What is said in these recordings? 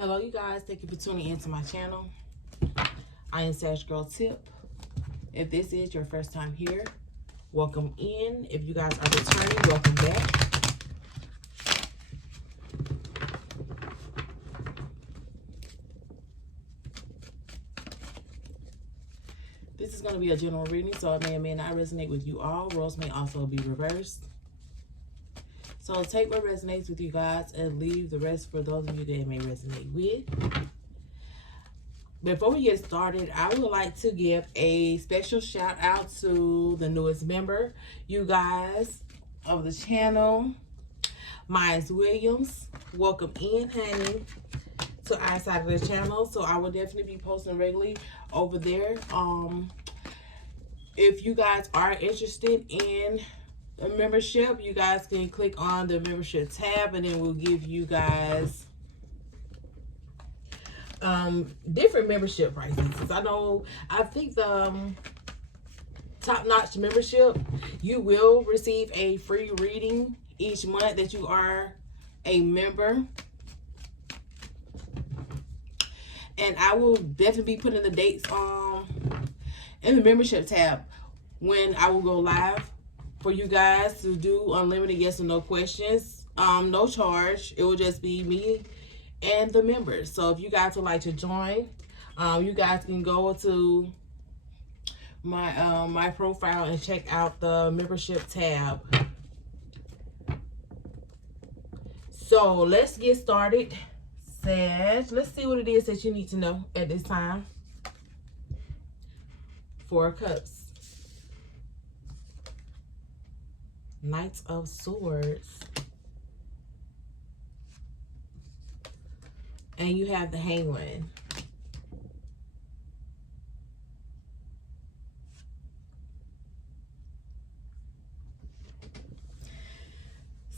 Hello you guys, thank you for tuning into my channel. I am saggirltip. If this is your first time here, welcome in. If you guys are returning, welcome back. This is going to be a general reading, so it may or may not resonate with you all. Roles may also be reversed. So take what resonates with you guys and leave the rest for those of you that it may resonate with. Before we get started, I would like to give a special shout out to the newest member, you guys, of the channel, Myers Williams. Welcome in, honey, to our side of the channel. So I will definitely be posting regularly over there. If you guys are interested in a membership, you guys can click on the membership tab, and then we'll give you guys different membership prices. I think the top-notch membership, you will receive a free reading each month that you are a member. And I will definitely be putting the dates in the membership tab when I will go live for you guys to do unlimited yes or no questions. No charge. It will just be me and the members. So if you guys would like to join, you guys can go to my profile and check out the membership tab. So let's get started, Sag. Let's see what it is that you need to know at this time. 4 of Cups. Knight of Swords. And you have the Hangman.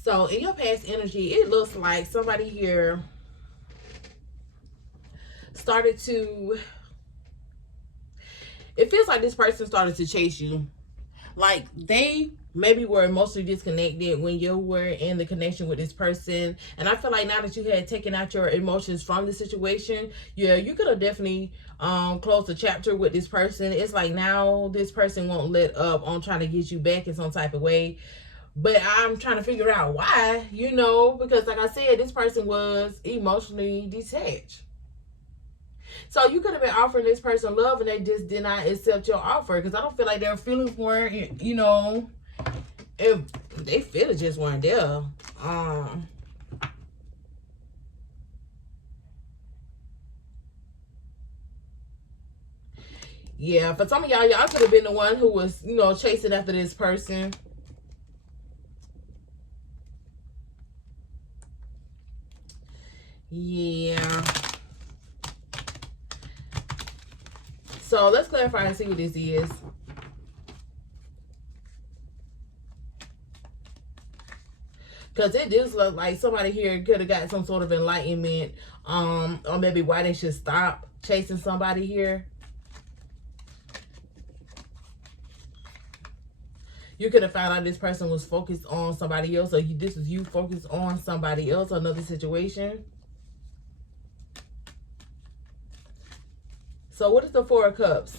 So in your past energy, it looks like somebody here started to, it feels like this person started to chase you. Like they maybe were emotionally disconnected when you were in the connection with this person. And I feel like now that you had taken out your emotions from the situation, yeah, you could have definitely closed the chapter with this person. It's like now this person won't let up on trying to get you back in some type of way. But I'm trying to figure out why, because like I said, this person was emotionally detached. So you could have been offering this person love and they just did not accept your offer, because I don't feel like their feelings weren't, if they feelings just weren't there. Yeah, for some of y'all could have been the one who was, chasing after this person. Yeah. So let's clarify and see what this is. Because it does look like somebody here could have got some sort of enlightenment, or maybe why they should stop chasing somebody here. You could have found out this person was focused on somebody else, or this is you focused on somebody else, another situation. So what is the 4 of Cups?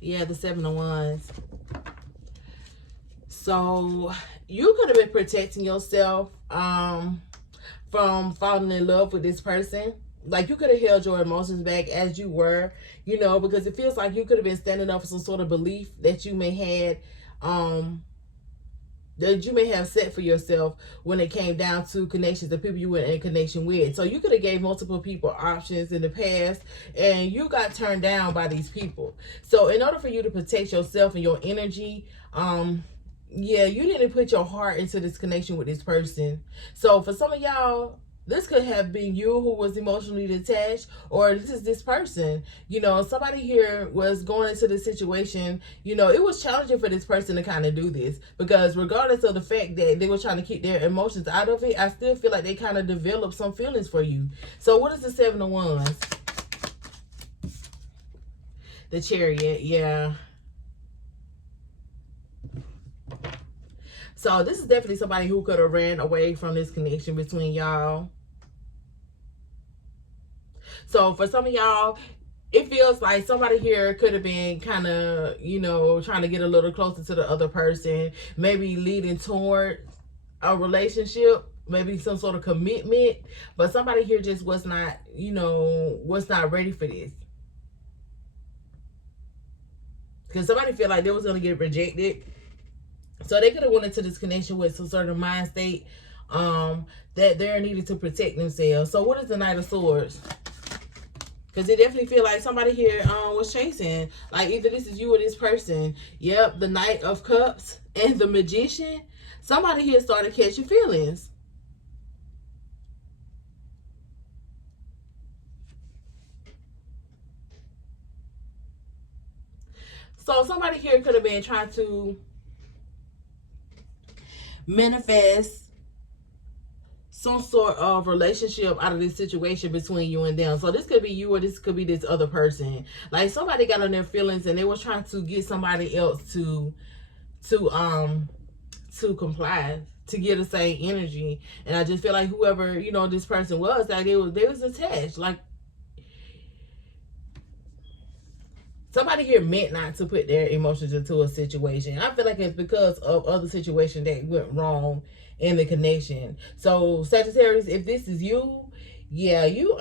Yeah, the 7 of Wands. So you could have been protecting yourself from falling in love with this person. Like you could have held your emotions back as you were, because it feels like you could have been standing up for some sort of belief that you may have set for yourself when it came down to connections, the people you were in connection with. So you could have gave multiple people options in the past, and you got turned down by these people. So in order for you to protect yourself and your energy, yeah, you didn't put your heart into this connection with this person. So for some of y'all, this could have been you who was emotionally detached, or this is this person. Somebody here was going into the situation. It was challenging for this person to kind of do this, because regardless of the fact that they were trying to keep their emotions out of it, I still feel like they kind of developed some feelings for you. So what is the 7 of Wands? The Chariot, yeah. So this is definitely somebody who could have ran away from this connection between y'all. So for some of y'all, it feels like somebody here could have been kind of, you know, trying to get a little closer to the other person, maybe leading toward a relationship, maybe some sort of commitment, but somebody here just was not, you know, was not ready for this. Because somebody feel like they was going to get rejected. So they could have went into this connection with some sort of mind state that they're needed to protect themselves. So what is the Knight of Swords? Because it definitely feel like somebody here was chasing. Like either this is you or this person. Yep, the Knight of Cups and the Magician. Somebody here started catching feelings. So somebody here could have been trying to manifest some sort of relationship out of this situation between you and them. So this could be you or this could be this other person. Like somebody got on their feelings and they was trying to get somebody else to comply, to get the same energy. And I just feel like whoever, you know, this person was, like they was attached. Like somebody here meant not to put their emotions into a situation. I feel like it's because of other situation that went wrong in the connection. So Sagittarius, if this is you, yeah, you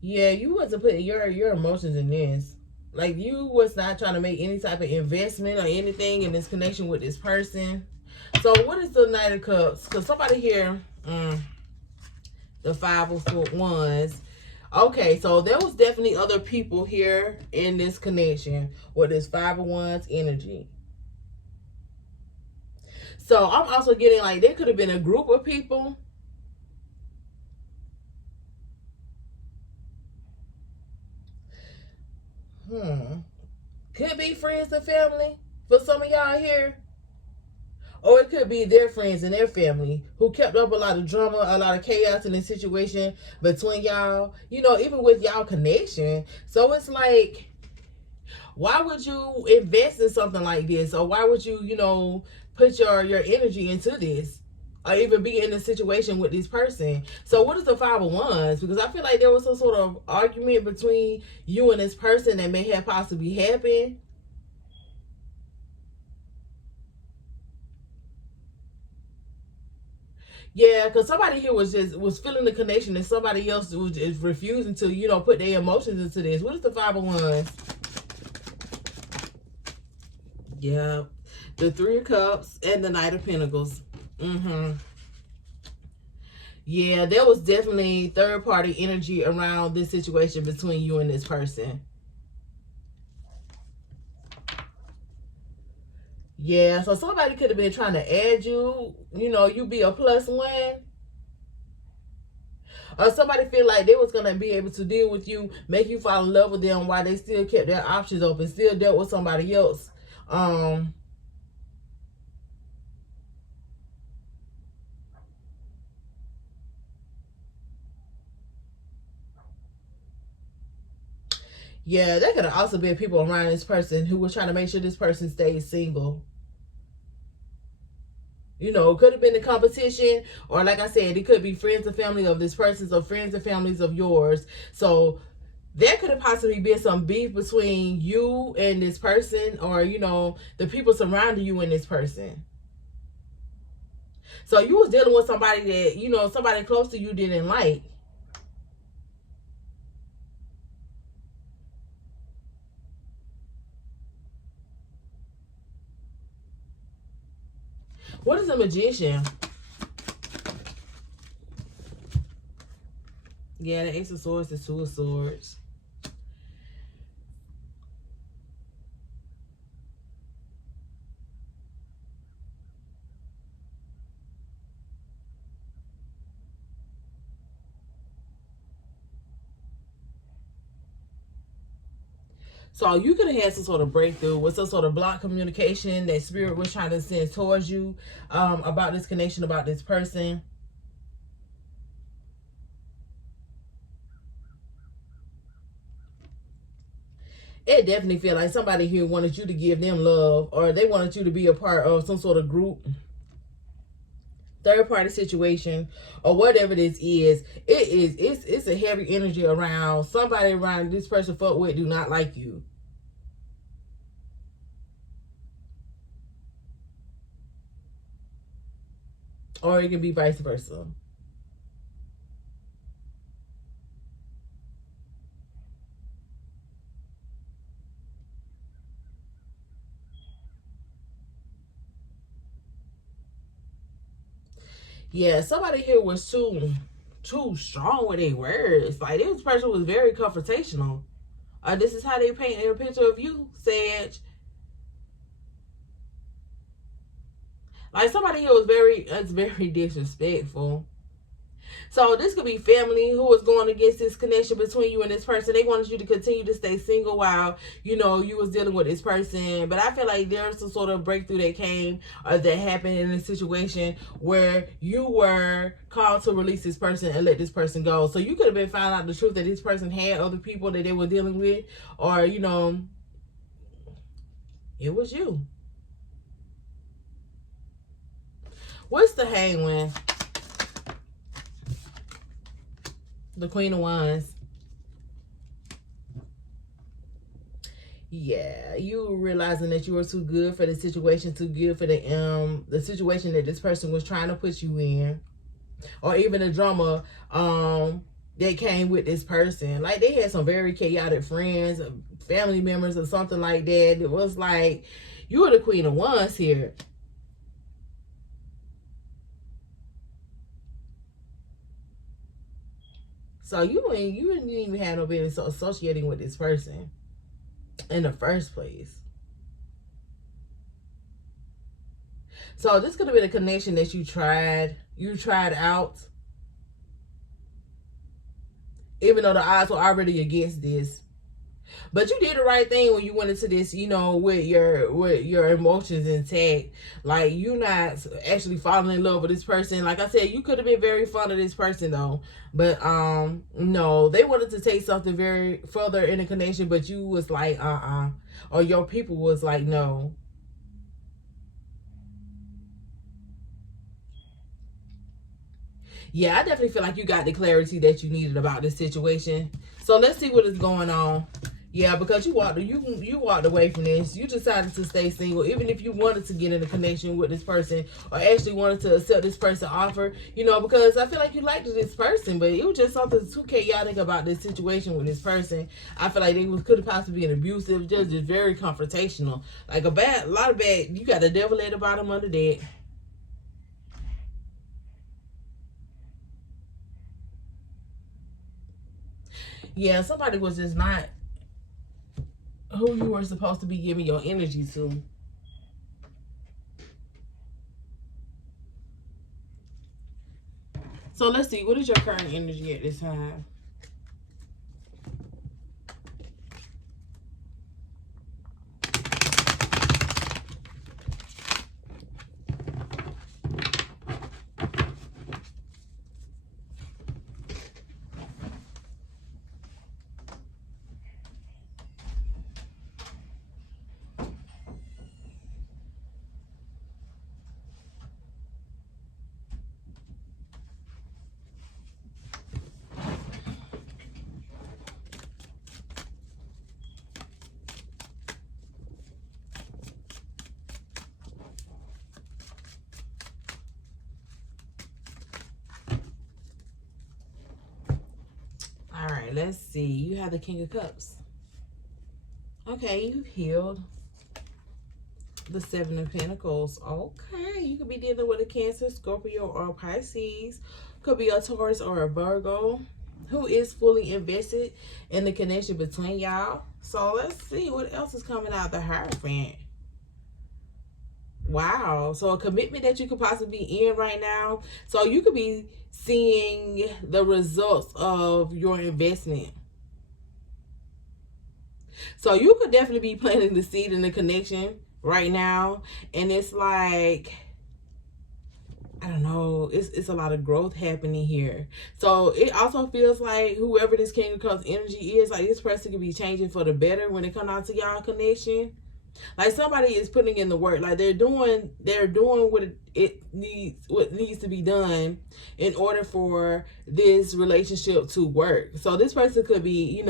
yeah, you wasn't putting your emotions in this. Like you was not trying to make any type of investment or anything in this connection with this person. So what is the Knight of Cups? Because somebody here, the Five of Wands. Okay, so there was definitely other people here in this connection with this Five of Wands energy. So I'm also getting like there could have been a group of people. Could be friends and family for some of y'all here. Or it could be their friends and their family who kept up a lot of drama, a lot of chaos in the situation between y'all, you know, even with y'all connection. So it's like, why would you invest in something like this? Or why would you, you know, put your energy into this? Or even be in a situation with this person. So what is the Five of Wands? Because I feel like there was some sort of argument between you and this person that may have possibly happened. Yeah, because somebody here was feeling the connection and somebody else was just refusing to, you know, put their emotions into this. What is the Five of Wands? Yeah, the Three of Cups and the Knight of Pentacles. Yeah, there was definitely third party energy around this situation between you and this person. Yeah, so somebody could have been trying to add you, you know, you be a plus one. Or somebody feel like they was going to be able to deal with you, make you fall in love with them while they still kept their options open, still dealt with somebody else. Yeah, there could have also been people around this person who was trying to make sure this person stays single. You know, could have been a competition, or like I said, it could be friends and family of this person's or friends and families of yours. So there could have possibly been some beef between you and this person, or, you know, the people surrounding you and this person. So you was dealing with somebody that, you know, somebody close to you didn't like. What is a Magician? Yeah, the Ace of Swords, the Two of Swords. So you could have had some sort of breakthrough with some sort of block communication that spirit was trying to send towards you about this connection, about this person. It definitely feel like somebody here wanted you to give them love, or they wanted you to be a part of some sort of group, third party situation, or whatever this is. It's a heavy energy around somebody around this person fuck with do not like you. Or it can be vice versa. Yeah, somebody here was too strong with their words. Like, this person was very confrontational. This is how they paint a picture of you, Sag. Like, somebody here was very disrespectful. So this could be family who was going against this connection between you and this person. They wanted you to continue to stay single while, you know, you was dealing with this person. But I feel like there's some sort of breakthrough that came or that happened in this situation where you were called to release this person and let this person go. So you could have been found out the truth that this person had other people that they were dealing with, or, you know, it was you. What's the Hangman? The Queen of Wands. Yeah, you realizing that you were too good for the situation, too good for the situation that this person was trying to put you in, or even the drama that came with this person. Like, they had some very chaotic friends, family members, or something like that. It was like you were the Queen of Wands here. So you didn't even have no business associating with this person in the first place. So this could have been a connection that you tried out, even though the odds were already against this. But you did the right thing when you went into this, you know, with your emotions intact. Like, you not actually falling in love with this person. Like I said, you could have been very fond of this person though. But no, they wanted to take something very further in the connection, but you was like, or your people was like, no. Yeah, I definitely feel like you got the clarity that you needed about this situation. So let's see what is going on. Yeah, because you walked away from this. You decided to stay single, even if you wanted to get in a connection with this person, or actually wanted to accept this person's offer. You know, because I feel like you liked this person, but it was just something too chaotic about this situation with this person. I feel like they could have possibly been abusive, just very confrontational. Like a lot of bad. You got the devil at the bottom of the deck. Yeah, somebody was just not who you were supposed to be giving your energy to. So let's see, what is your current energy at this time? All right, let's see. You have the King of Cups. Okay, you've healed. The Seven of Pentacles. Okay, you could be dealing with a Cancer, Scorpio, or Pisces. Could be a Taurus or a Virgo who is fully invested in the connection between y'all. So let's see what else is coming out. The Hierophant. Wow. So a commitment that you could possibly be in right now. So you could be seeing the results of your investment. So you could definitely be planting the seed in the connection right now. And it's like, I don't know, it's a lot of growth happening here. So it also feels like whoever this King of Cups energy is, like this person could be changing for the better when it comes out to y'all connection. Like somebody is putting in the work, like they're doing what needs to be done in order for this relationship to work. So this person could be,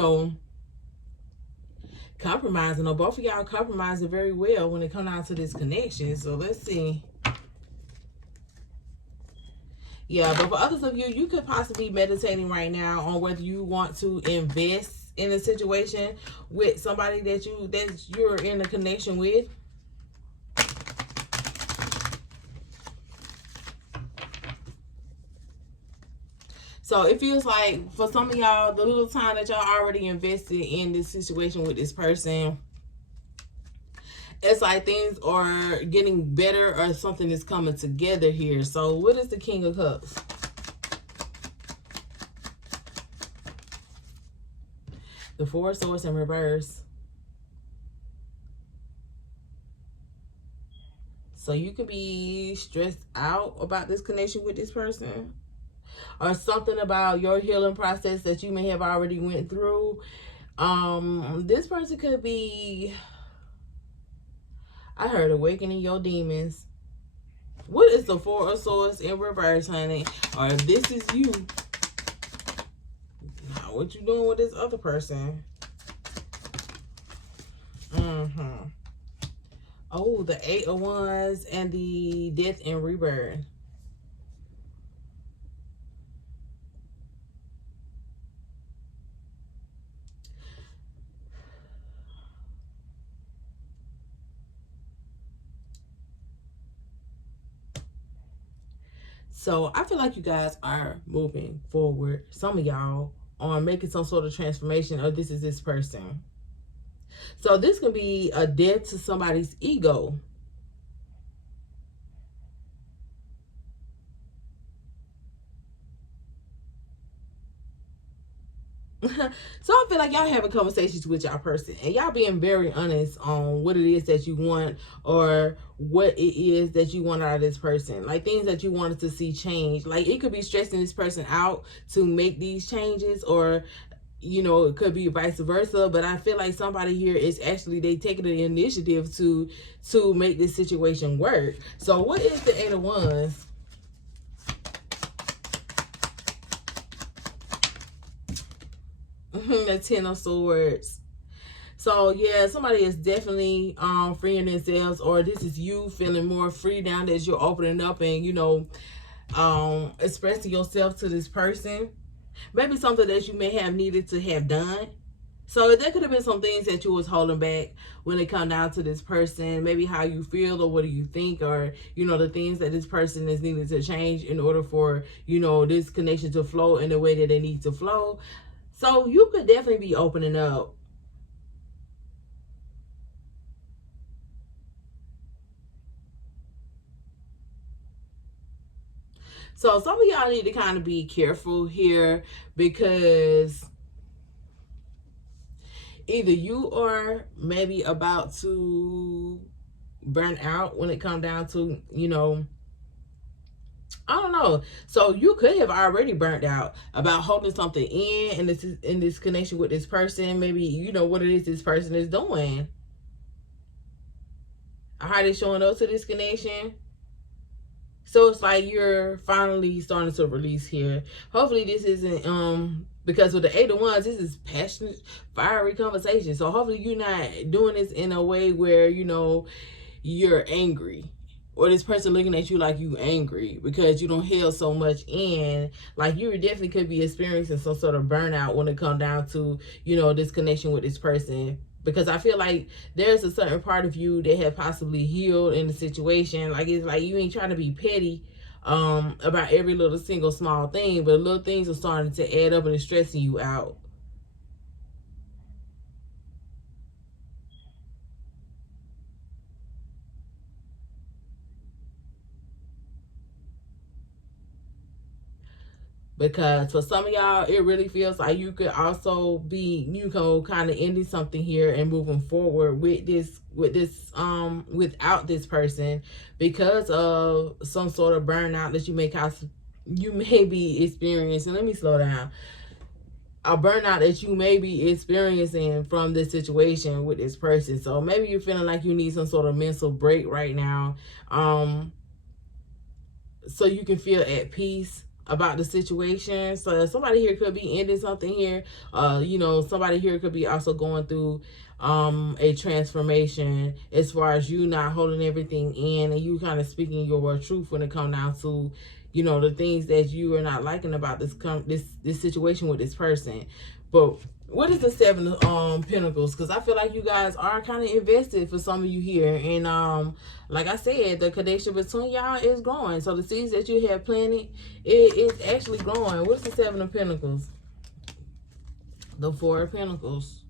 compromising, or both of y'all compromising very well when it comes down to this connection. So let's see. Yeah, but for others of you, you could possibly be meditating right now on whether you want to invest in a situation with somebody that you're in a connection with. So it feels like for some of y'all, the little time that y'all already invested in this situation with this person, it's like things are getting better or something is coming together here. So what is the King of Cups? The Four of Swords in reverse. So you could be stressed out about this connection with this person, or something about your healing process that you may have already went through. This person could be, I heard, awakening your demons. What is the Four of Swords in reverse, honey? Or if this is you, now what you doing with this other person? Oh, the Eight of Wands and the Death and Rebirth. So I feel like you guys are moving forward. Some of y'all are making some sort of transformation, or this is this person. So this can be a death to somebody's ego. So I feel like y'all having conversations with y'all person, and y'all being very honest on what it is that you want, or what it is that you want out of this person, like things that you wanted to see change. Like it could be stressing this person out to make these changes, or it could be vice versa. But I feel like somebody here is actually, they taking the initiative to make this situation work. So what is the Eight of Wands? The Ten of Swords. So yeah, somebody is definitely freeing themselves, or this is you feeling more free now that you're opening up and expressing yourself to this person. Maybe something that you may have needed to have done. So there could have been some things that you was holding back when it come down to this person. Maybe how you feel, or what do you think, or the things that this person is needing to change in order for this connection to flow in the way that they need to flow. So you could definitely be opening up. So some of y'all need to kind of be careful here, because either you are maybe about to burn out when it comes down to, I don't know. So you could have already burnt out about holding something in this connection with this person. Maybe what it is this person is doing. How they showing up to this connection. So it's like you're finally starting to release here. Hopefully this isn't because with the Eight of Wands, this is passionate, fiery conversation. So hopefully you're not doing this in a way where you're angry, or this person looking at you like you angry because you don't held so much in. Like you definitely could be experiencing some sort of burnout when it comes down to this connection with this person, because I feel like there's a certain part of you that have possibly healed in the situation. Like it's like you ain't trying to be petty about every little single small thing, but little things are starting to add up and it's stressing you out. Because for some of y'all, it really feels like you could also be, kind of ending something here and moving forward with this without this person, because of some sort of burnout that you may be experiencing. Let me slow down. A burnout that you may be experiencing from this situation with this person. So maybe you're feeling like you need some sort of mental break right now, so you can feel at peace about the situation. So somebody here could be ending something here. Somebody here could be also going through a transformation, as far as you not holding everything in and you kind of speaking your truth when it comes down to the things that you are not liking about this situation with this person. But what is the Seven of Pentacles? Because I feel like you guys are kind of invested for some of you here. And like I said, the connection between y'all is growing. So the seeds that you have planted, it is actually growing. What's the Seven of Pentacles? The Four of Pentacles.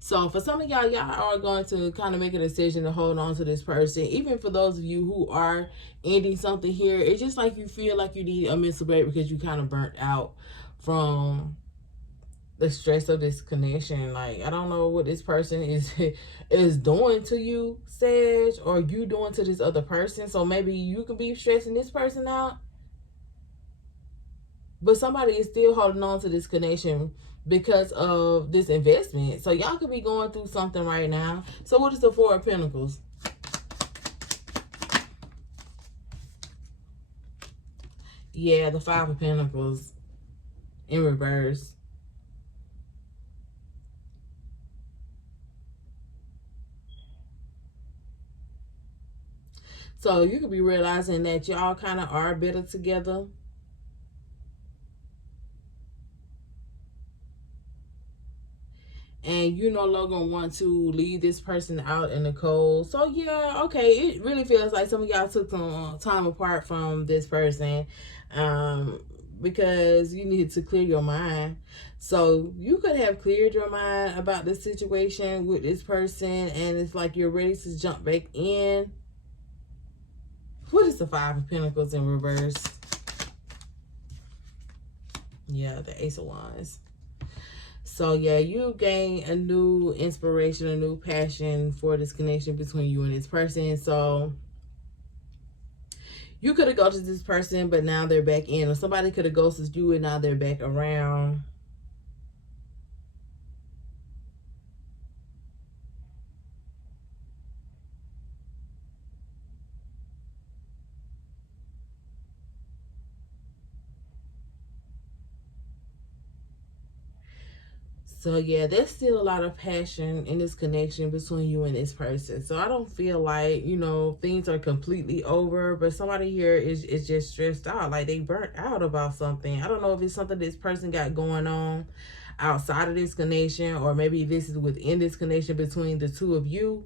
So for some of y'all are going to kind of make a decision to hold on to this person. Even for those of you who are ending something here, it's just like you feel like you need a mental break because you kind of burnt out from the stress of this connection. Like, I don't know what this person is doing to you, Sag, or you doing to this other person. So maybe you could be stressing this person out, but somebody is still holding on to this connection because of this investment. So y'all could be going through something right now. So what is the Four of Pentacles? Yeah, the Five of Pentacles in reverse. So you could be realizing that y'all kind of are better together. And you no longer want to leave this person out in the cold. So yeah, okay, it really feels like some of y'all took some time apart from this person, because you needed to clear your mind. So you could have cleared your mind about the situation with this person, and it's like you're ready to jump back in. What is the Five of Pentacles in reverse? Yeah, the Ace of Wands. So yeah, you gain a new inspiration, a new passion for this connection between you and this person. So you could have ghosted this person, but now they're back in. Or somebody could have ghosted you and now they're back around. So yeah, there's still a lot of passion in this connection between you and this person. So I don't feel like, things are completely over, but somebody here is just stressed out. Like they burnt out about something. I don't know if it's something this person got going on outside of this connection, or maybe this is within this connection between the two of you.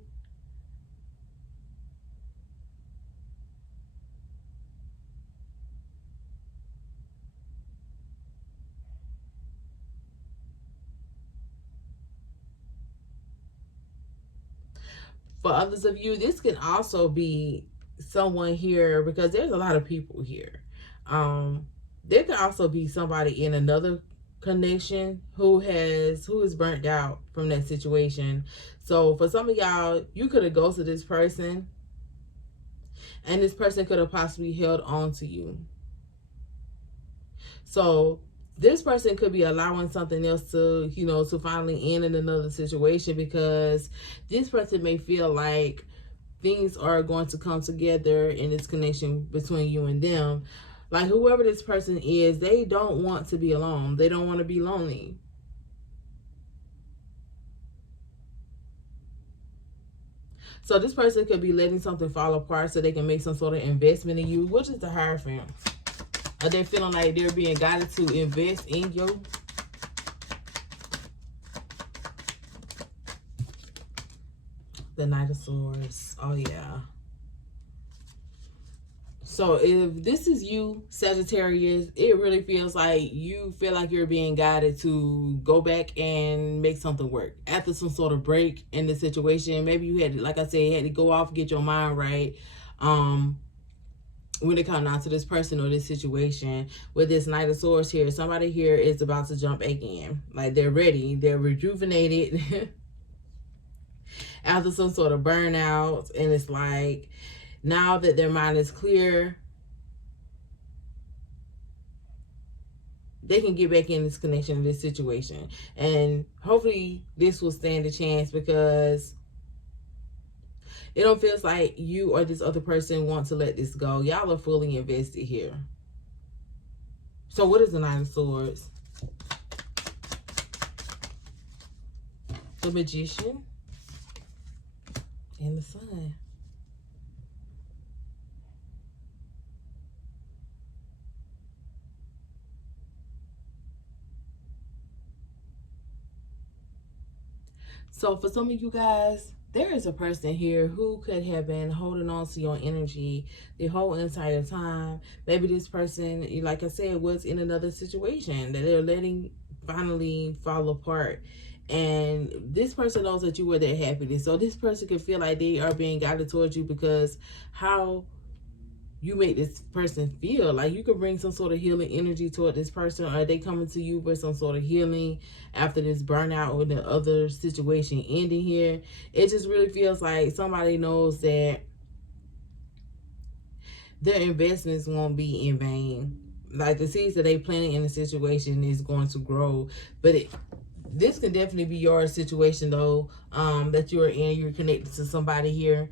For others of you, this can also be someone here, because there's a lot of people here. There could also be somebody in another connection who is burnt out from that situation. So for some of y'all, you could have ghosted this person, and this person could have possibly held on to you. So this person could be allowing something else to, to finally end in another situation, because this person may feel like things are going to come together in this connection between you and them. Like whoever this person is, they don't want to be alone. They don't want to be lonely. So this person could be letting something fall apart so they can make some sort of investment in you. Which is the Hierophant? Are they feeling like they're being guided to invest in you? The Knight of Swords. Oh, yeah. So if this is you, Sagittarius, it really feels like you feel like you're being guided to go back and make something work. After some sort of break in the situation, maybe you had, like I said, had to go off, get your mind right. when it comes down to this person or this situation. With this Knight of Swords here, somebody here is about to jump back in. Like, they're ready, they're rejuvenated after some sort of burnout, and it's like, now that their mind is clear, they can get back in this connection, in this situation. And hopefully this will stand a chance, because it don't feel like you or this other person want to let this go. Y'all are fully invested here. So what is the Nine of Swords? The Magician and the Sun. So for some of you guys, there is a person here who could have been holding on to your energy the whole entire time. Maybe this person, like I said, was in another situation that they're letting finally fall apart. And this person knows that you were their happiness. So this person can feel like they are being guided towards you, because how you make this person feel. Like, you could bring some sort of healing energy toward this person, or they coming to you for some sort of healing after this burnout or the other situation ending here. It just really feels like somebody knows that their investments won't be in vain. Like, the seeds that they planted in the situation is going to grow. But this can definitely be your situation, though, that you're in. You're connected to somebody here.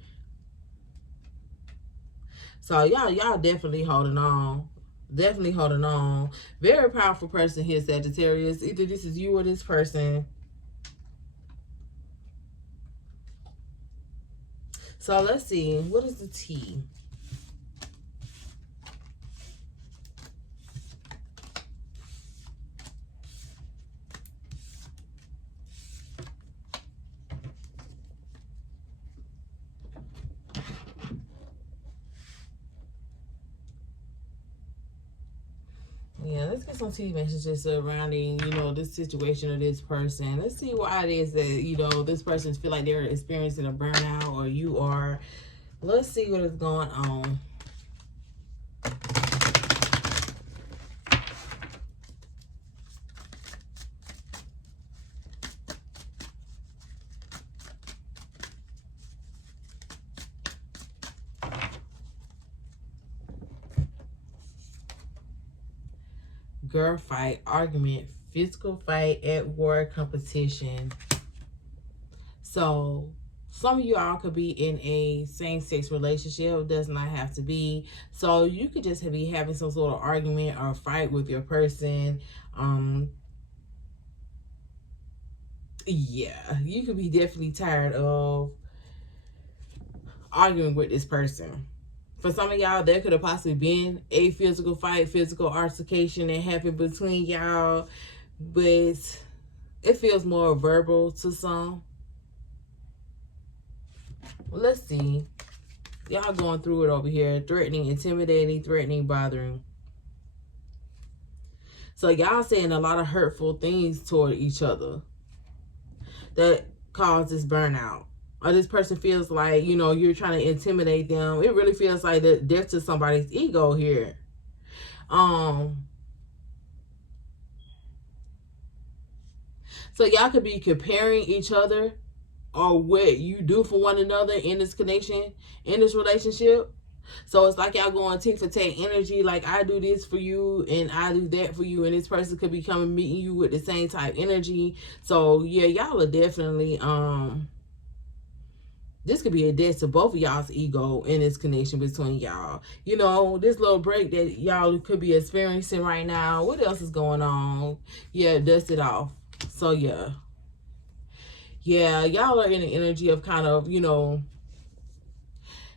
So y'all definitely holding on. Definitely holding on. Very powerful person here, Sagittarius. Either this is you or this person. So let's see. What is the T? Yeah, let's get some T messages surrounding, this situation or this person. Let's see why it is that, this person feel like they're experiencing a burnout, or you are. Let's see what is going on. Girl fight, argument, physical fight, at war, competition. So some of you all could be in a same-sex relationship. It does not have to be. So you could just be having some sort of argument or fight with your person. Yeah, you could be definitely tired of arguing with this person. For some of y'all, there could have possibly been a physical fight, physical altercation that happened between y'all, but it feels more verbal to some. Well, let's see. Y'all going through it over here. Threatening, intimidating, threatening, bothering. So y'all saying a lot of hurtful things toward each other that cause this burnout. Or this person feels like, you're trying to intimidate them. It really feels like the death to somebody's ego here. So y'all could be comparing each other or what you do for one another in this connection, in this relationship. So it's like y'all going tit for tat energy. Like, I do this for you and I do that for you. And this person could be coming meeting you with the same type energy. So yeah, y'all are definitely... this could be a death to both of y'all's ego in this connection between y'all. This little break that y'all could be experiencing right now. What else is going on? Yeah, dust it off. So yeah. Yeah, y'all are in the energy of kind of, y'all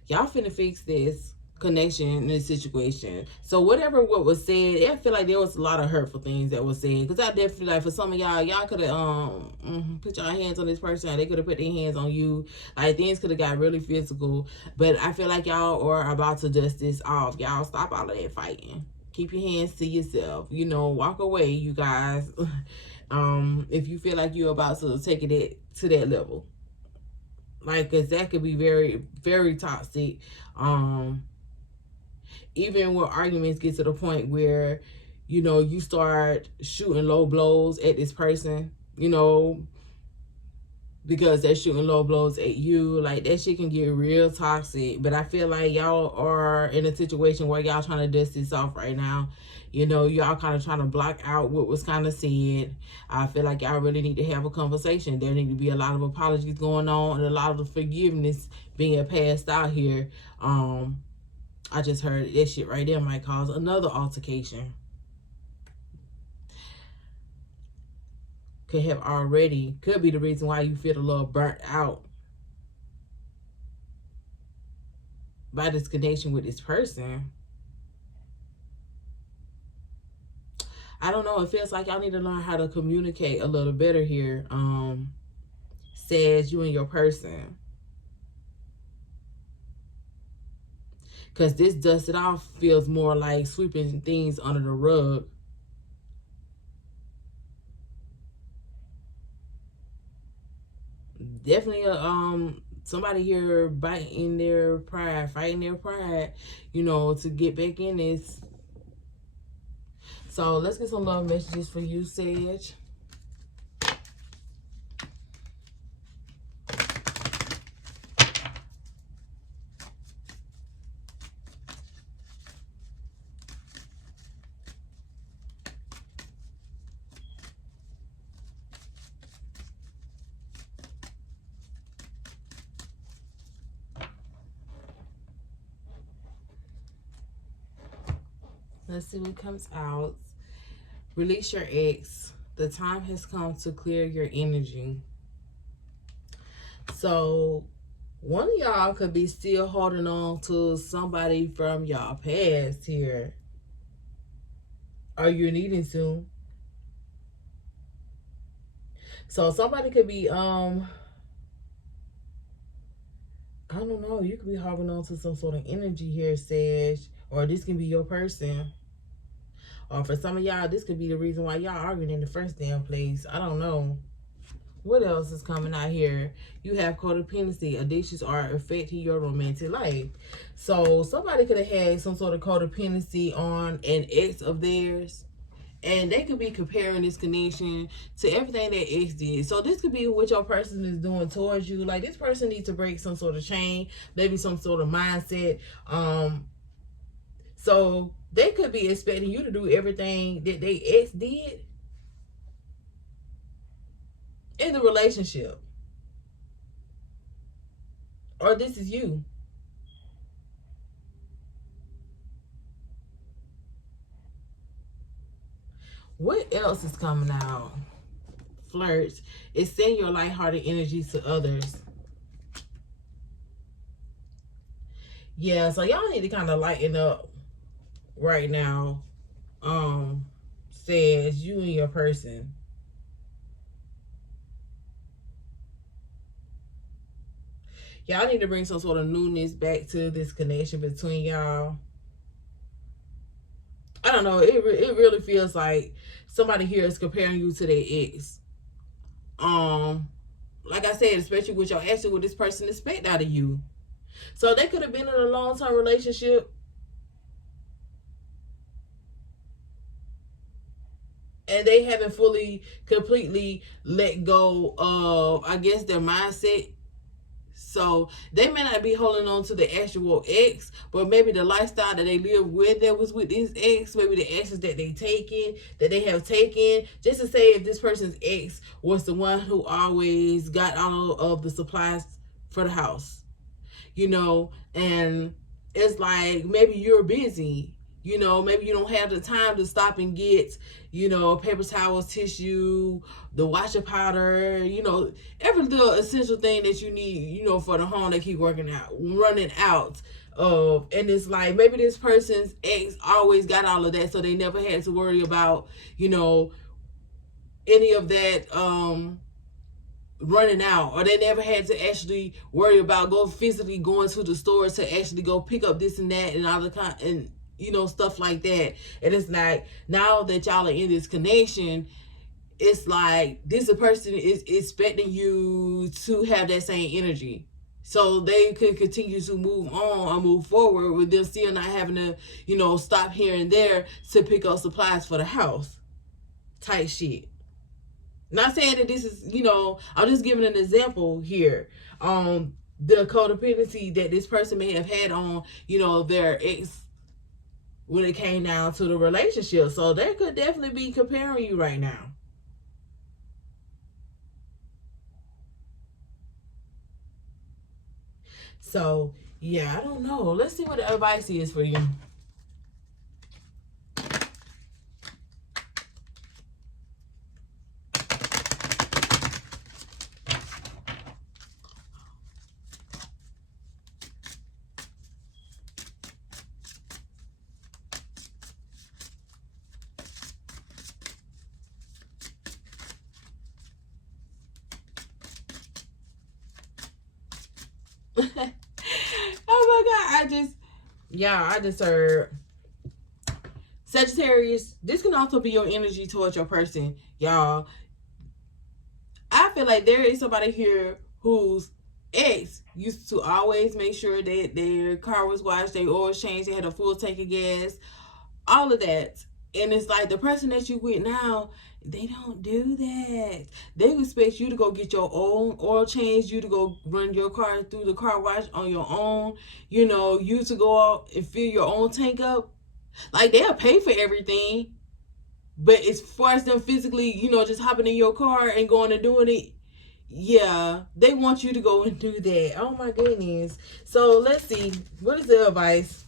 finna fix this connection in this situation. So whatever what was said, I feel like there was a lot of hurtful things that was said. Because I definitely, like, for some of y'all could have put your hands on this person. They could have put their hands on you. Like, things could have got really physical. But I feel like y'all are about to dust this off. Y'all stop all of that fighting. Keep your hands to yourself. Walk away, you guys. If you feel like you're about to take it to that level. Like, because that could be very, very toxic. Even when arguments get to the point where, you know, you start shooting low blows at this person, you know, because they're shooting low blows at you, like that shit can get real toxic. But I feel like y'all are in a situation where y'all trying to dust this off right now. You know, y'all kind of trying to block out what was kind of said. I feel like y'all really need to have a conversation. There need to be a lot of apologies going on and a lot of forgiveness being passed out here. I just heard that shit right there might cause another altercation. Could be the reason why you feel a little burnt out by this connection with this person. I don't know. It feels like y'all need to learn how to communicate a little better here. Says you and your person. Because this dusted off feels more like sweeping things under the rug. Definitely somebody here biting their pride, fighting their pride, you know, to get back in this. So let's get some love messages for you, Sag. Let's see what comes out. Release your ex. The time has come to clear your energy. So one of y'all could be still holding on to somebody from y'all past here. Or you're needing to. So somebody could be I don't know, you could be holding on to some sort of energy here, Sag. Or this can be your person. Or for some of y'all, this could be the reason why y'all arguing in the first damn place. I don't know. What else is coming out here? You have codependency. Addictions are affecting your romantic life. So somebody could have had some sort of codependency on an ex of theirs. And they could be comparing this connection to everything that ex did. So this could be what your person is doing towards you. Like this person needs to break some sort of chain. Maybe some sort of mindset. So they could be expecting you to do everything that they ex did in the relationship. Or this is you. What else is coming out? Flirts. It's send your lighthearted energy to others. Yeah, so y'all need to kind of lighten up right now. Says you and your person. Y'all need to bring some sort of newness back to this connection between y'all. I don't know. It really feels like somebody here is comparing you to their ex. Like I said, especially with your ex, what this person expect out of you. So they could have been in a long-term relationship. And they haven't fully, completely let go of, I guess, their mindset. So they may not be holding on to the actual ex, but maybe the lifestyle that they live with that was with this ex, maybe the exes that they have taken, just to say if this person's ex was the one who always got all of the supplies for the house, you know, and it's like maybe you're busy. You know, maybe you don't have the time to stop and get, you know, paper towels, tissue, the washer powder, you know, every little essential thing that you need, you know, for the home. They keep running out of. And it's like maybe this person's ex always got all of that, so they never had to worry about, you know, any of that running out, or they never had to actually worry about physically going to the store to actually go pick up this and that and all the kind and, you know, stuff like that. And it's like, now that y'all are in this connection, it's like this person is expecting you to have that same energy. So they could continue to move on or move forward with them still not having to, stop here and there to pick up supplies for the house. Type shit. Not saying that this is, I'm just giving an example here. The codependency that this person may have had on, their ex when it came down to the relationship. So they could definitely be comparing you right now. So, yeah, I don't know. Let's see what the advice is for you. Oh my God. I just heard Sagittarius. This can also be your energy towards your person, y'all. I feel like there is somebody here whose ex used to always make sure that their car was washed, their oil changed, they had a full tank of gas, all of that. And it's like the person that you with now, they don't do that. They expect you to go get your own oil change, you to go run your car through the car wash on your own, you to go out and fill your own tank up. Like they'll pay for everything. But as far as them physically, just hopping in your car and going and doing it, yeah, they want you to go and do that. Oh my goodness. So let's see. What is the advice?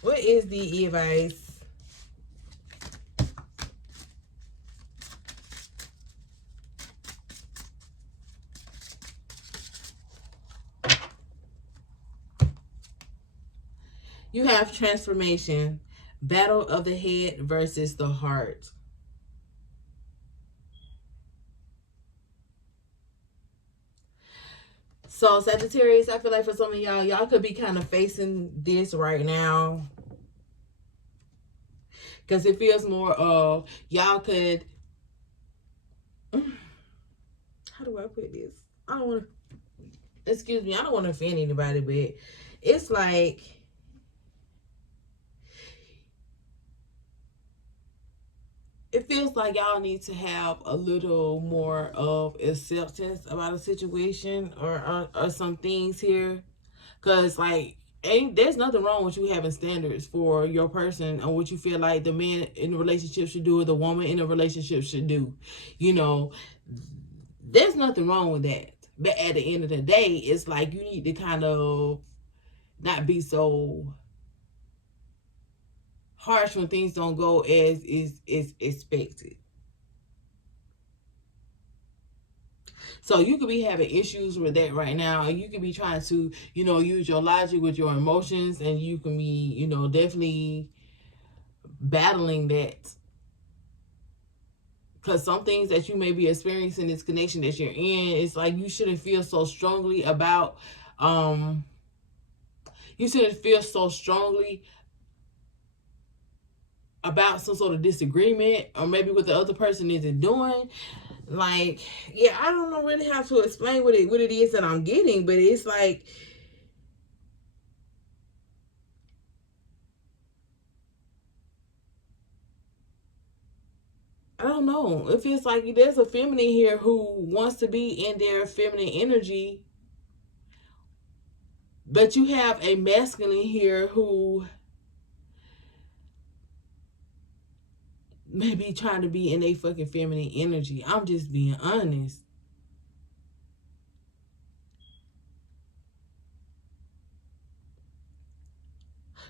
What is the advice? You have transformation, battle of the head versus the heart. So Sagittarius, I feel like for some of y'all could be kind of facing this right now. Because it feels more of y'all could, how do I put this? I don't want to, excuse me, I don't want to offend anybody, but it's like, it feels like y'all need to have a little more of acceptance about a situation or some things here. Because, like, there's nothing wrong with you having standards for your person and what you feel like the man in the relationship should do or the woman in the relationship should do. There's nothing wrong with that. But at the end of the day, it's like you need to kind of not be so harsh when things don't go as is expected. So you could be having issues with that right now. You could be trying to, use your logic with your emotions, and you can be, definitely battling that. Because some things that you may be experiencing this connection that you're in, it's like you shouldn't feel so strongly about, you shouldn't feel so strongly about some sort of disagreement or maybe what the other person isn't doing. Like, yeah, I don't know really how to explain what it is that I'm getting, but it's like, I don't know. It feels like there's a feminine here who wants to be in their feminine energy, but you have a masculine here who may be trying to be in a fucking feminine energy. I'm just being honest.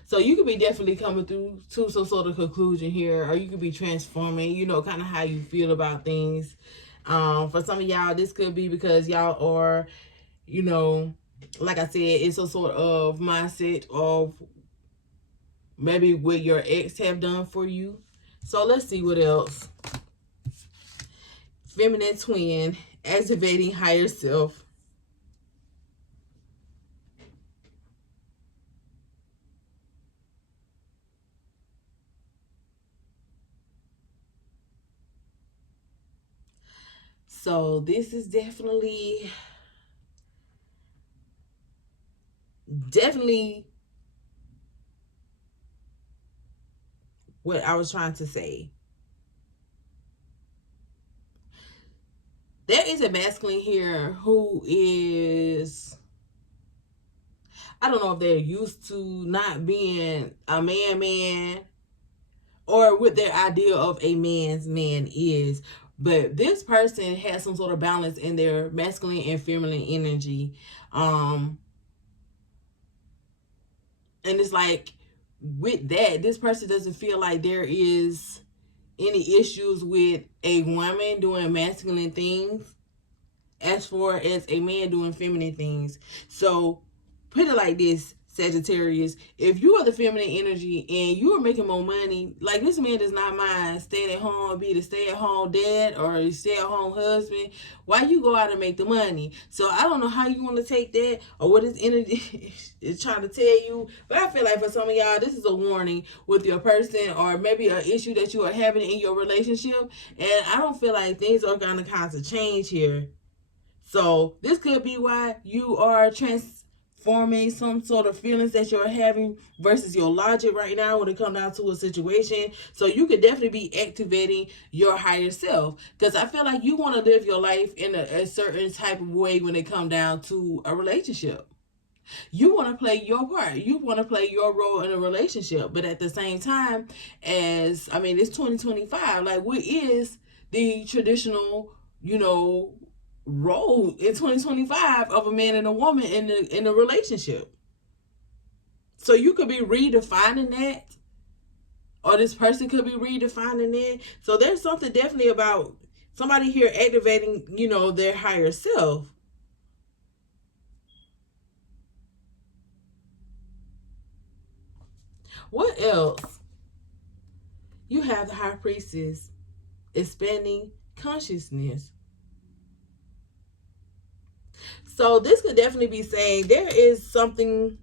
So you could be definitely coming through to some sort of conclusion here, or you could be transforming, kind of how you feel about things. For some of y'all, this could be because y'all are, like I said, it's a sort of mindset of maybe what your ex have done for you. So let's see what else. Feminine twin, activating higher self. So this is definitely definitely what I was trying to say. There is a masculine here who is, I don't know if they're used to not being a man, or what their idea of a man's man is. But this person has some sort of balance in their masculine and feminine energy. And it's like, with that, this person doesn't feel like there is any issues with a woman doing masculine things as far as a man doing feminine things. So put it like this, Sagittarius, if you are the feminine energy and you are making more money, like, this man does not mind staying at home, be the stay-at-home dad or stay-at-home husband, why you go out and make the money. So I don't know how you want to take that or what his energy is trying to tell you, but I feel like for some of y'all, this is a warning with your person, or maybe an issue that you are having in your relationship, and I don't feel like things are going to kind of change here. So this could be why you are transforming some sort of feelings that you're having versus your logic right now when it comes down to a situation. So you could definitely be activating your higher self, because I feel like you want to live your life in a certain type of way when it comes down to a relationship. You want to play your part. You want to play your role in a relationship. But at the same time, as I mean, it's 2025. Like, what is the traditional, role in 2025 of a man and a woman in a relationship? So you could be redefining that, or this person could be redefining it. So there's something definitely about somebody here activating, their higher self. What else? You have the high priestess expanding consciousness. So this could definitely be saying there is something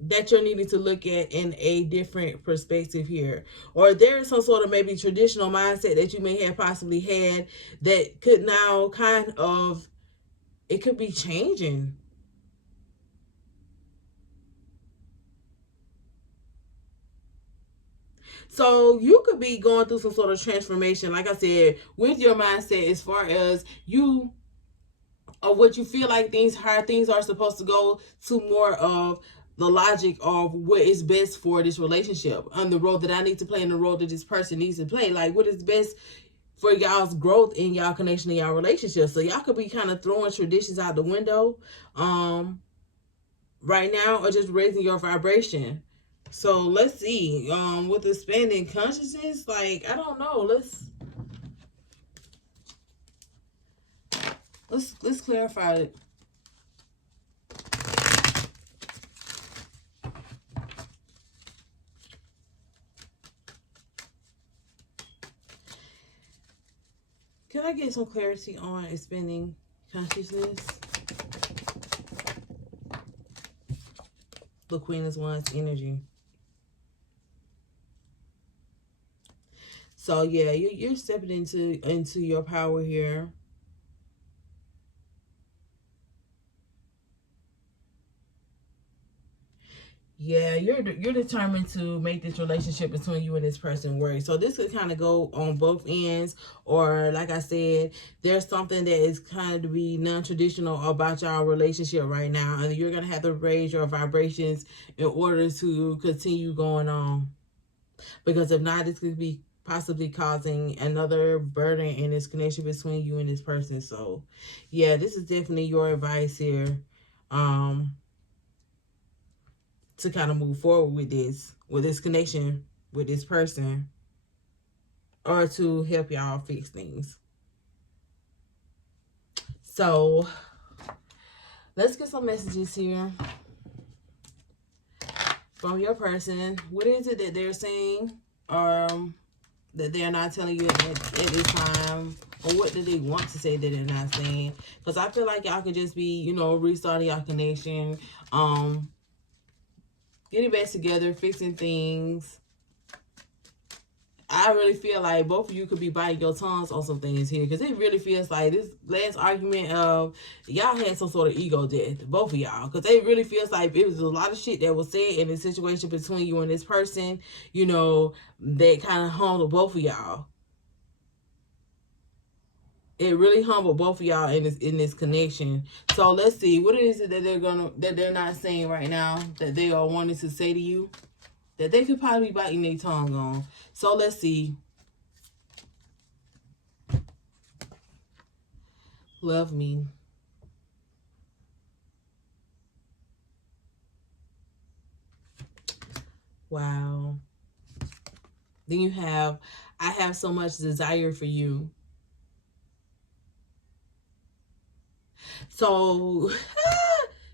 that you're needing to look at in a different perspective here, or there is some sort of maybe traditional mindset that you may have possibly had that could now kind of, it could be changing. So you could be going through some sort of transformation, like I said, with your mindset, as far as you, or what you feel like how things are supposed to go, to more of the logic of what is best for this relationship, and the role that I need to play and the role that this person needs to play. Like, what is best for y'all's growth in y'all connection, in y'all relationship. So y'all could be kind of throwing traditions out the window right now, or just raising your vibration. So let's see. With expanding consciousness, like, I don't know. Let's clarify it. Can I get some clarity on expanding consciousness? The Queen of Wands energy. So yeah, you're stepping into your power here. Yeah, you're determined to make this relationship between you and this person work. So this could kind of go on both ends, or like I said, there's something that is kind of to be non-traditional about y'all relationship right now, and you're gonna have to raise your vibrations in order to continue going on. Because if not, this could be possibly causing another burden in this connection between you and this person. So yeah, this is definitely your advice here. To kind of move forward with this connection with this person, or to help y'all fix things. So let's get some messages here from your person. What is it that they're saying, that they're not telling you at this time, or what do they want to say that they're not saying? Because I feel like y'all could just be, restarting y'all connection, getting back together, fixing things. I really feel like both of you could be biting your tongues on some things here, because it really feels like this last argument of y'all had some sort of ego death, both of y'all, because it really feels like it was a lot of shit that was said in the situation between you and this person, you know, that kind of humbled both of y'all. It really humbled both of y'all in this connection. So let's see what it is that they're not saying right now that they are wanting to say to you, that they could probably be biting their tongue on. So let's see. Love me. Wow. Then you have, I have so much desire for you. So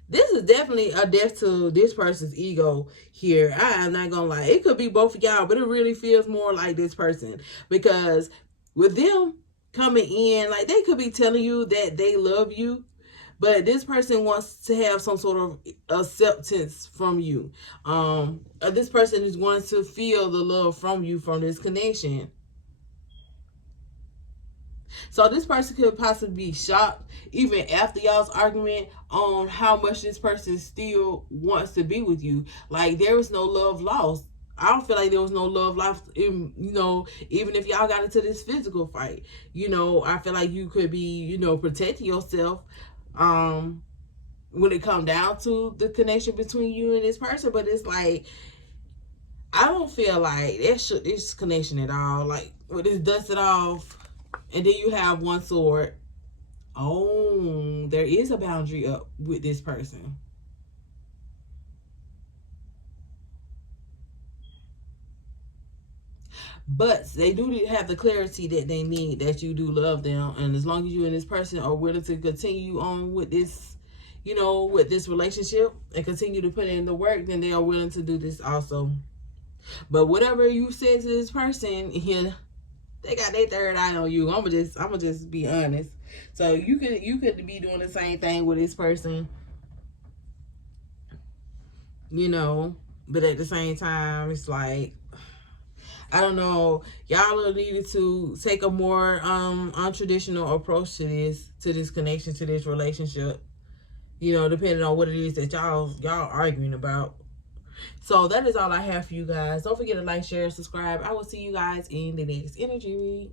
this is definitely a death to this person's ego here. I am not gonna lie. It could be both of y'all, but it really feels more like this person, because with them coming in, like, they could be telling you that they love you, but this person wants to have some sort of acceptance from you. This person is going to feel the love from you from this connection. So this person could possibly be shocked even after y'all's argument on how much this person still wants to be with you. Like, there was no love lost. I don't feel like there was no love lost, in, you know, even if y'all got into this physical fight. You know, I feel like you could be, you know, protecting yourself when it come down to the connection between you and this person. But it's like, I don't feel like this connection at all. Like, when it's dusted off, and then you have one sword. Oh, there is a boundary up with this person. But they do have the clarity that they need, that you do love them. And as long as you and this person are willing to continue on with this, you know, with this relationship and continue to put in the work, then they are willing to do this also. But whatever you said to this person, yeah, they got their third eye on you. I'ma just be honest. So you could be doing the same thing with this person, you know, but at the same time, it's like, I don't know, y'all are needed to take a more untraditional approach to this connection, to this relationship, you know, depending on what it is that y'all arguing about. So that is all I have for you guys. Don't forget to like, share, subscribe. I will see you guys in the next energy read.